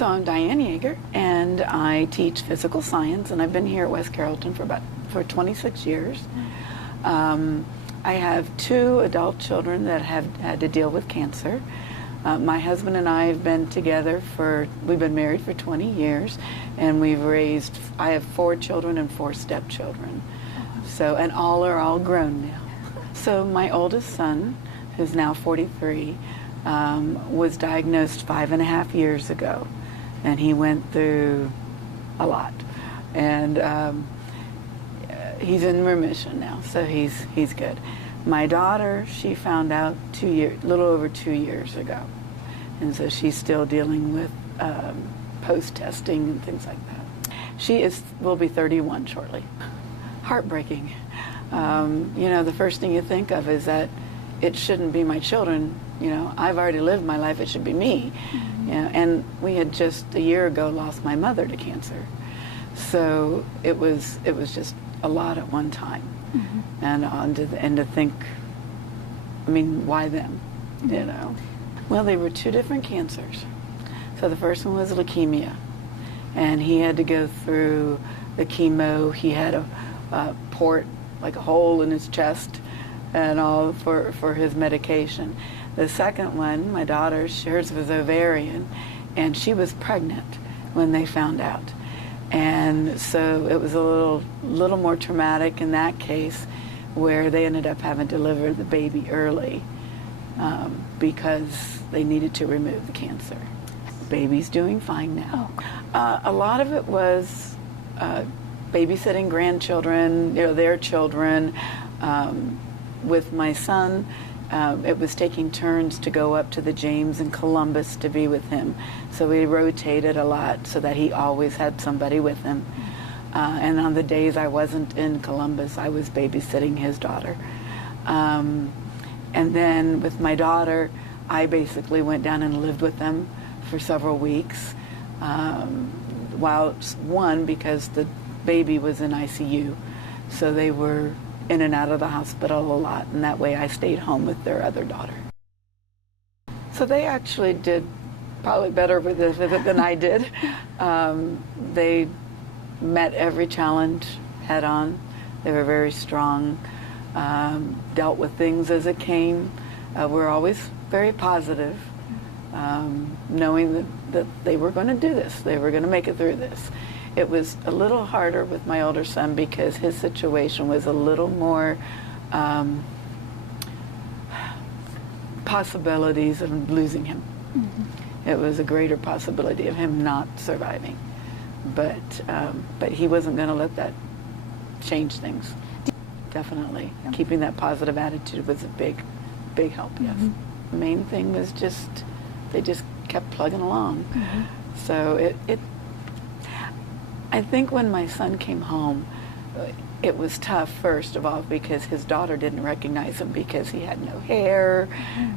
So I'm Diane Yeager, and I teach physical science, and I've been here at West Carrollton for 26 years. I have 2 adult children that have had to deal with cancer. My husband and I have been together we've been married for 20 years, and I have 4 children and 4 stepchildren. So, and all are all grown now. So my oldest son, who's now 43, was diagnosed 5.5 years ago, and he went through a lot. And he's in remission now, so he's good. My daughter, she found out a little over 2 years ago, and so she's still dealing with post-testing and things like that. She will be 31 shortly. Heartbreaking. The first thing you think of is that it shouldn't be my children. I've already lived my life. It should be me. Mm-hmm. And we had just a year ago lost my mother to cancer, so it was just a lot at one time. Mm-hmm. And to think, why them? Mm-hmm. Well, they were 2 different cancers. So the first one was leukemia, and he had to go through the chemo. He had a port, like a hole in his chest, and all for his medication. The second one, my daughter's, hers was ovarian, and she was pregnant when they found out. And so it was a little more traumatic in that case, where they ended up having to deliver the baby early because they needed to remove the cancer. The baby's doing fine now. A lot of it was babysitting grandchildren, their children. With my son, it was taking turns to go up to the James in Columbus to be with him. So we rotated a lot so that he always had somebody with him. And on the days I wasn't in Columbus, I was babysitting his daughter. And then with my daughter, I basically went down and lived with them for several weeks. Because the baby was in ICU. So they were in and out of the hospital a lot, and that way I stayed home with their other daughter. So they actually did probably better with this than I did. They met every challenge head on. They were very strong, dealt with things as it came. We're always very positive, knowing that they were going to do this. They were going to make it through this. It was a little harder with my older son because his situation was a little more possibilities of losing him. Mm-hmm. It was a greater possibility of him not surviving. But he wasn't going to let that change things. Definitely. Yeah. Keeping that positive attitude was a big help, yes. Mm-hmm. The main thing was they just kept plugging along. Mm-hmm. So I think when my son came home, it was tough, first of all, because his daughter didn't recognize him because he had no hair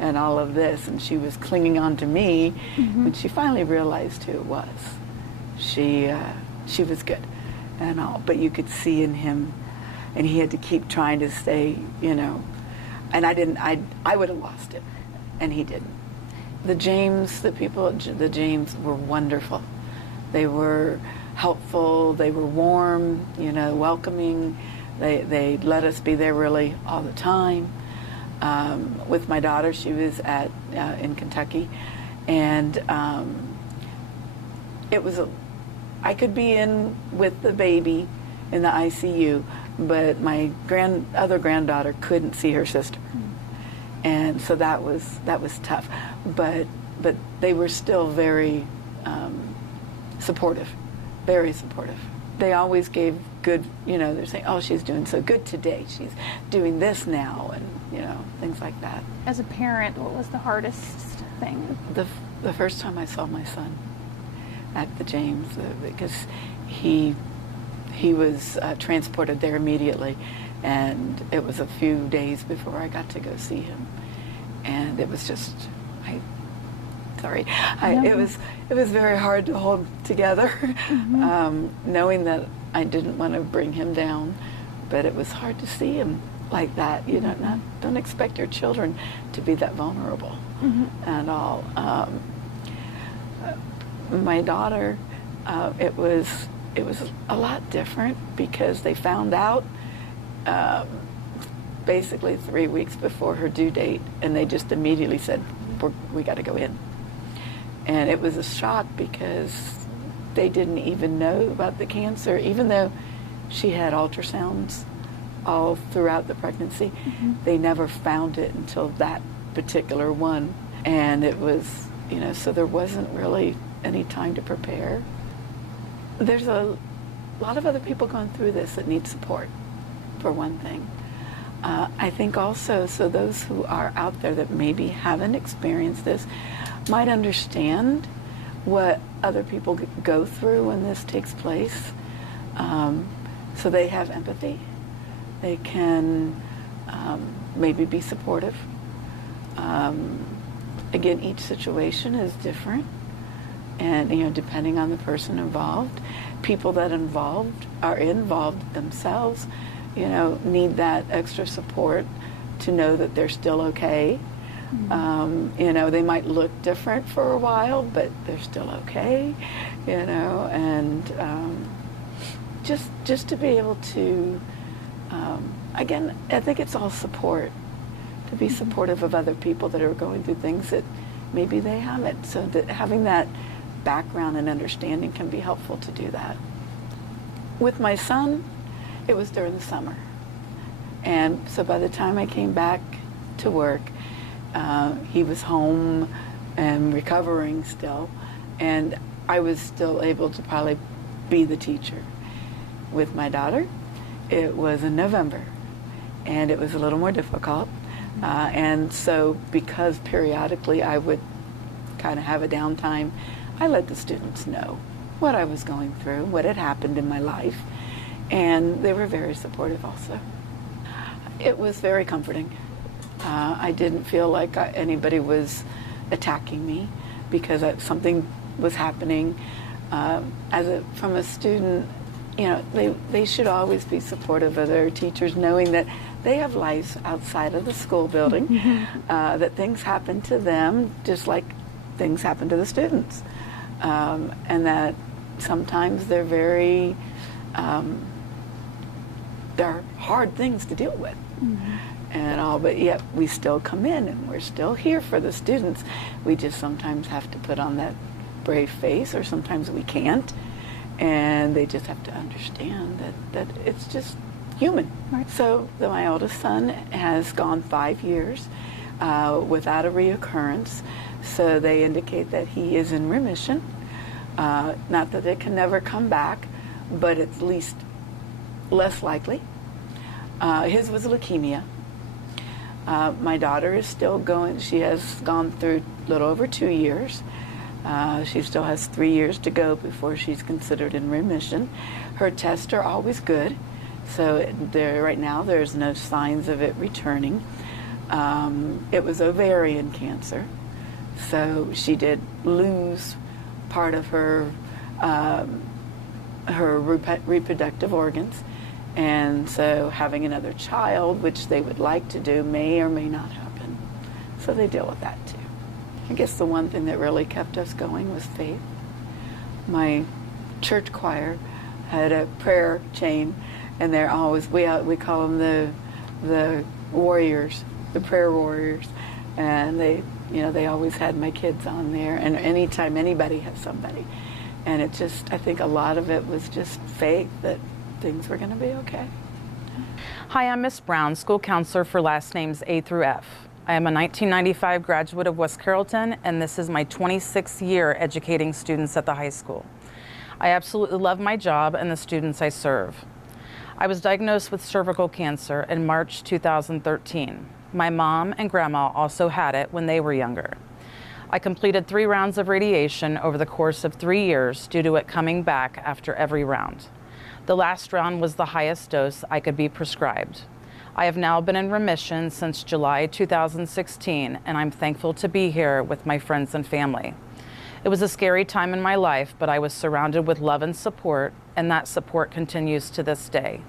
and all of this, and she was clinging on to me. When she finally realized who it was, she was good and all, but you could see in him, and he had to keep trying to stay, and I would have lost it, and he didn't. The James were wonderful. They were helpful, they were warm, welcoming. They let us be there really all the time. With my daughter, she was in Kentucky, and I could be in with the baby in the ICU, but my other granddaughter couldn't see her sister, and so that was tough. But they were still very supportive. Very supportive. They always gave good, they're saying, oh, she's doing so good today. She's doing this now, and, things like that. As a parent, what was the hardest thing? The first time I saw my son at the James, because he was transported there immediately, and it was a few days before I got to go see him. And it was just, it was very hard to hold together, knowing that I didn't want to bring him down, but it was hard to see him like that. Don't expect your children to be that vulnerable and all. my daughter, it was a lot different because they found out basically 3 weeks before her due date, and they just immediately said, we got to go in. And it was a shock because they didn't even know about the cancer, even though she had ultrasounds all throughout the pregnancy. They never found it until that particular one. And it was, so there wasn't really any time to prepare. There's a lot of other people going through this that need support, for one thing. I think also, so those who are out there that maybe haven't experienced this might understand what other people go through when this takes place. So they have empathy. They can maybe be supportive. Again, each situation is different, and depending on the person involved, people that are involved themselves, need that extra support to know that they're still okay. They might look different for a while, but they're still okay. And just to be able to, again, I think it's all support. To be supportive of other people that are going through things that maybe they haven't. So that having that background and understanding can be helpful to do that. With my son, it was during the summer. And so by the time I came back to work, he was home and recovering still. And I was still able to probably be the teacher. With my daughter, it was in November. And it was a little more difficult. And so because periodically I would kind of have a downtime, I let the students know what I was going through, what had happened in my life. And they were very supportive also. It was very comforting. I didn't feel like anybody was attacking me because something was happening. From a student, they should always be supportive of their teachers, knowing that they have lives outside of the school building, that things happen to them just like things happen to the students. And that sometimes they're very, they're hard things to deal with. And all, but yet we still come in and we're still here for the students. We just sometimes have to put on that brave face, or sometimes we can't. And they just have to understand that it's just human. Right. So my oldest son has gone 5 years without a reoccurrence. So they indicate that he is in remission. Not that it can never come back, but at least less likely. His was leukemia. My daughter is still going. She has gone through a little over 2 years. She still has 3 years to go before she's considered in remission. Her tests are always good. So right now there's no signs of it returning. It was ovarian cancer. So she did lose part of her reproductive organs. And so having another child, which they would like to do, may or may not happen. So they deal with that too. I guess the one thing that really kept us going was faith. My church choir had a prayer chain, and they're always, we call them the warriors, the prayer warriors. And they always had my kids on there, and anytime anybody has somebody. And it just, I think a lot of it was just faith that things were going to be okay. Hi, I'm Miss Brown, school counselor for last names A through F. I am a 1995 graduate of West Carrollton, and this is my 26th year educating students at the high school. I absolutely love my job and the students I serve. I was diagnosed with cervical cancer in March 2013. My mom and grandma also had it when they were younger. I completed 3 rounds of radiation over the course of 3 years due to it coming back after every round. The last round was the highest dose I could be prescribed. I have now been in remission since July 2016, and I'm thankful to be here with my friends and family. It was a scary time in my life, but I was surrounded with love and support, and that support continues to this day.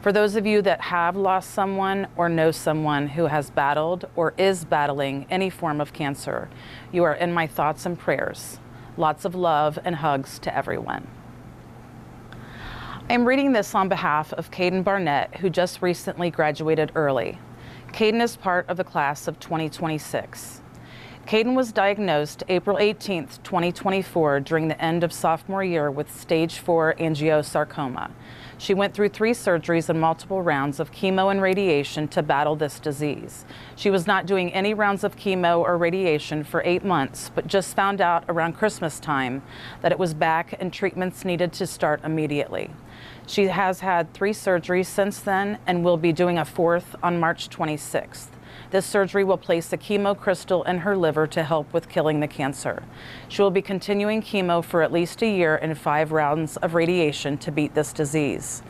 For those of you that have lost someone or know someone who has battled or is battling any form of cancer, you are in my thoughts and prayers. Lots of love and hugs to everyone. I'm reading this on behalf of Kaedyn Barnett, who just recently graduated early. Kaedyn is part of the class of 2026. Kaedyn was diagnosed April 18, 2024, during the end of sophomore year with stage 4 angiosarcoma. She went through 3 surgeries and multiple rounds of chemo and radiation to battle this disease. She was not doing any rounds of chemo or radiation for 8 months, but just found out around Christmas time that it was back and treatments needed to start immediately. She has had 3 surgeries since then and will be doing a 4th on March 26th. This surgery will place a chemo crystal in her liver to help with killing the cancer. She will be continuing chemo for at least a year and 5 rounds of radiation to beat this disease.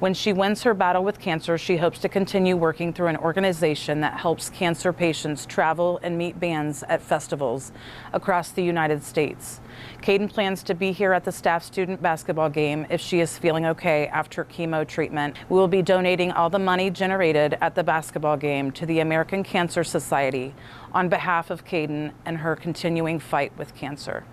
When she wins her battle with cancer, she hopes to continue working through an organization that helps cancer patients travel and meet bands at festivals across the United States. Kaedyn plans to be here at the staff-student basketball game if she is feeling okay after chemo treatment. We will be donating all the money generated at the basketball game to the American Cancer Society on behalf of Kaedyn and her continuing fight with cancer.